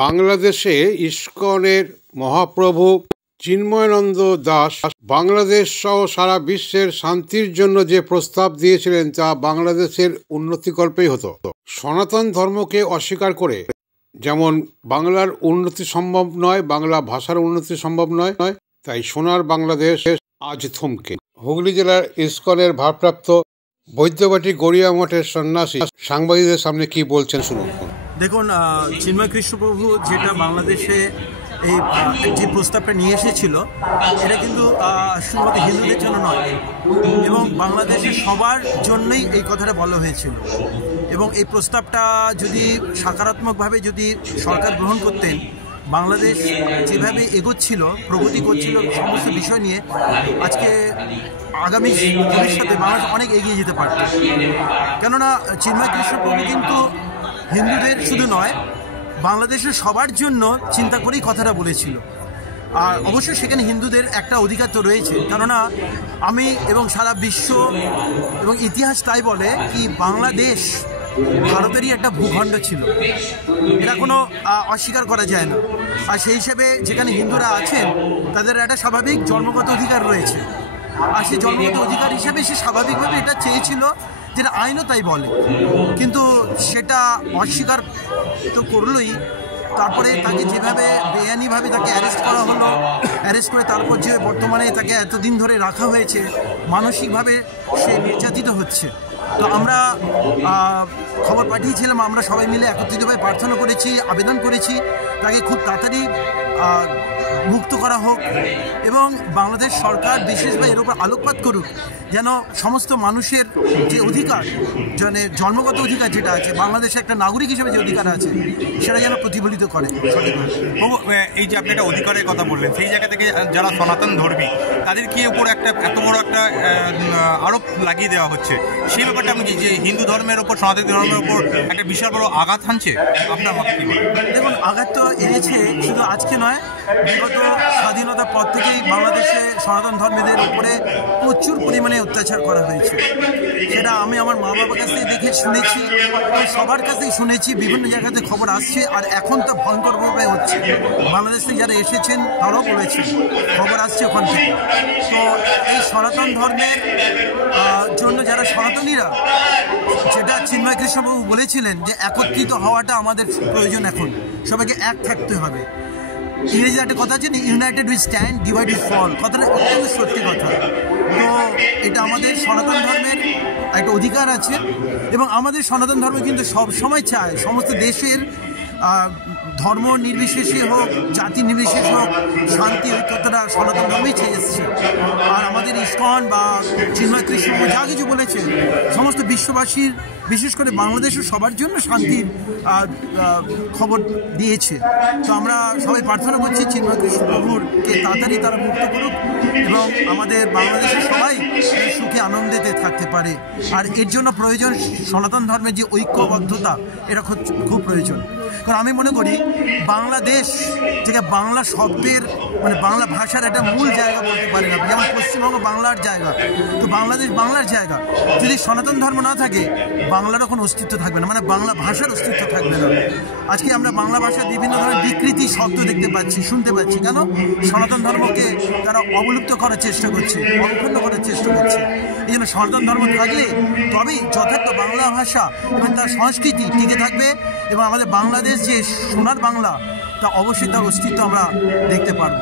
বাংলাদেশে ইসকনের মহাপ্রভু চিন্ময়ানন্দ দাস বাংলাদেশ সহ সারা বিশ্বের শান্তির জন্য যে প্রস্তাব দিয়েছিলেন তা বাংলাদেশের উন্নতিকল্পেই হতো। সনাতন ধর্মকে অস্বীকার করে যেমন বাংলার উন্নতি সম্ভব নয়, বাংলা ভাষার উন্নতি সম্ভব নয়, তাই সোনার বাংলাদেশ আজ থমকে। হুগলি জেলার ইসকনের ভারপ্রাপ্ত বৈদ্যবাটি গড়িয়া মঠের সন্ন্যাসী সাংবাদিকদের সামনে কি বলছেন শুনুন। দেখুন, চিন্ময় কৃষ্ণপ্রভু যেটা বাংলাদেশে এই যে প্রস্তাবটা নিয়ে এসেছিল, এটা কিন্তু শুধুমাত্র হিন্দুদের জন্য নয়, এবং বাংলাদেশের সবার জন্যই এই কথাটা বলা হয়েছিল। এবং এই প্রস্তাবটা যদি সকারাত্মকভাবে যদি সরকার গ্রহণ করতেন, বাংলাদেশ যেভাবে এগোচ্ছিল, প্রগতি করছিল সমস্ত বিষয় নিয়ে, আজকে আগামী ভবিষ্যতে বাংলাদেশ অনেক এগিয়ে যেতে পারত। কেননা চিন্ময় কৃষ্ণপ্রভু কিন্তু হিন্দুদের শুধু নয়, বাংলাদেশের সবার জন্য চিন্তা করেই কথাটা বলেছিল। আর অবশ্যই সেখানে হিন্দুদের একটা অধিকার তো রয়েছে, কেননা আমি এবং সারা বিশ্ব এবং ইতিহাস তাই বলে কি বাংলাদেশ ভারতেরই একটা ভূখণ্ড ছিল, এটা কোনো অস্বীকার করা যায় না। আর সেই হিসেবে যেখানে হিন্দুরা আছেন তাদের একটা স্বাভাবিক জন্মগত অধিকার রয়েছে, আর সেই জন্মগত অধিকার হিসেবে সে স্বাভাবিকভাবে এটা চেয়েছিল, যেটা আইনও তাই বলে। কিন্তু সেটা অস্বীকার তো করলোই। তারপরে তাকে যেভাবে বেআইনিভাবে তাকে অ্যারেস্ট করা হলো, অ্যারেস্ট করে তারপর যে বর্তমানে তাকে এতদিন ধরে রাখা হয়েছে, মানসিকভাবে সে নির্যাতিত হচ্ছে। তো আমরা খবর পাঠিয়েছিলাম, আমরা সবাই মিলে একত্রিতভাবে প্রার্থনা করেছি, আবেদন করেছি তাকে খুব তাড়াতাড়ি মুক্ত করা হোক, এবং বাংলাদেশ সরকার বিশেষভাবে এর উপর আলোকপাত করুক, যেন সমস্ত মানুষের যে অধিকার, মানে জন্মগত অধিকার যেটা আছে, বাংলাদেশে একটা নাগরিক হিসেবে যে অধিকার আছে, সেটা যেন প্রতিফলিত করে সঠিকভাবে। এই যে আপনি একটা অধিকারের কথা বললেন, সেই জায়গা থেকে যারা সনাতন ধর্মী তাদের কি উপর একটা এত বড় একটা আরোপ লাগিয়ে দেওয়া হচ্ছে, সেই ব্যাপারটা আমি যে হিন্দু ধর্মের ওপর, সনাতন ধর্মের ওপর একটা বিশাল বড় আঘাত হানছে, আপনার মত কি বলেন? দেখুন, আঘাত তো এনেছে, শুধু আজকে নয়, বিগত স্বাধীনতার পর থেকেই বাংলাদেশে সনাতন ধর্মীদের উপরে প্রচুর পরিমাণে অত্যাচার করা হয়েছে। সেটা আমি আমার মা বাবার কাছ থেকে দেখে শুনেছি, সবার কাছেই শুনেছি, বিভিন্ন জায়গাতে খবর আসছে, আর এখন তো ভয়ঙ্করভাবে হচ্ছে। বাংলাদেশ থেকে যারা এসেছেন তারাও বলেছে, খবর আসছে ওখান থেকে। তো এই সনাতন ধর্মের জন্য যারা সনাতনীরা, যেটা চিন্ময় কৃষ্ণপ্রভু বলেছিলেন যে একত্রিত হওয়াটা আমাদের প্রয়োজন, এখন সবাইকে এক থাকতে হবে। ইংরেজি একটা কথা আছে, united we stand, divide we fall, কথাটা অত্যন্ত সত্যি কথা। তো এটা আমাদের সনাতন ধর্মের একটা অধিকার আছে, এবং আমাদের সনাতন ধর্ম কিন্তু সব সময় চায় সমস্ত দেশের ধর্ম নির্বিশেষে হোক, জাতি নির্বিশেষে হোক, শান্তি ঐক্যতাটা সনাতন ধর্মেই চেয়ে এসছে। আর আমাদের ইসকন বা চিন্ময় কৃষ্ণ যা কিছু বলেছে, সমস্ত বিশ্ববাসীর, বিশেষ করে বাংলাদেশের সবার জন্য শান্তির খবর দিয়েছে। তো আমরা সবাই প্রার্থনা করছি চিন্ময় কৃষ্ণ প্রভুরকে তাড়াতাড়ি তারা মুক্ত করুক, এবং আমাদের বাংলাদেশের সবাই সুখে আনন্দেতে থাকতে পারে। আর এর জন্য প্রয়োজন সনাতন ধর্মের যে ঐক্যবদ্ধতা, এটা খুব প্রয়োজন। কারণ আমি মনে করি বাংলাদেশ থেকে বাংলা শব্দের, মানে বাংলা ভাষার একটা মূল জায়গা বলতে পারি না, যেমন পশ্চিমবঙ্গ বাংলার জায়গা, তো বাংলাদেশ বাংলার জায়গা। যদি সনাতন ধর্ম না থাকে, বাংলারও কোনো অস্তিত্ব থাকবে না, মানে বাংলা ভাষার অস্তিত্ব থাকবে না। আজকে আমরা বাংলা ভাষার বিভিন্ন ধরনের বিকৃতি শব্দ দেখতে পাচ্ছি, শুনতে পাচ্ছি। কেন? সনাতন ধর্মকে তারা অবলুপ্ত করার চেষ্টা করছে, অক্ষুণ্ণ করার চেষ্টা করছে। এই জন্য সনাতন ধর্ম থাকলে তবেই যথার্থ বাংলা ভাষা এবং তার সংস্কৃতি টিকে থাকবে, এবং আমাদের বাংলাদেশ যে সোনার বাংলা, তা অবশ্যই তার অস্তিত্ব আমরা দেখতে পারবো।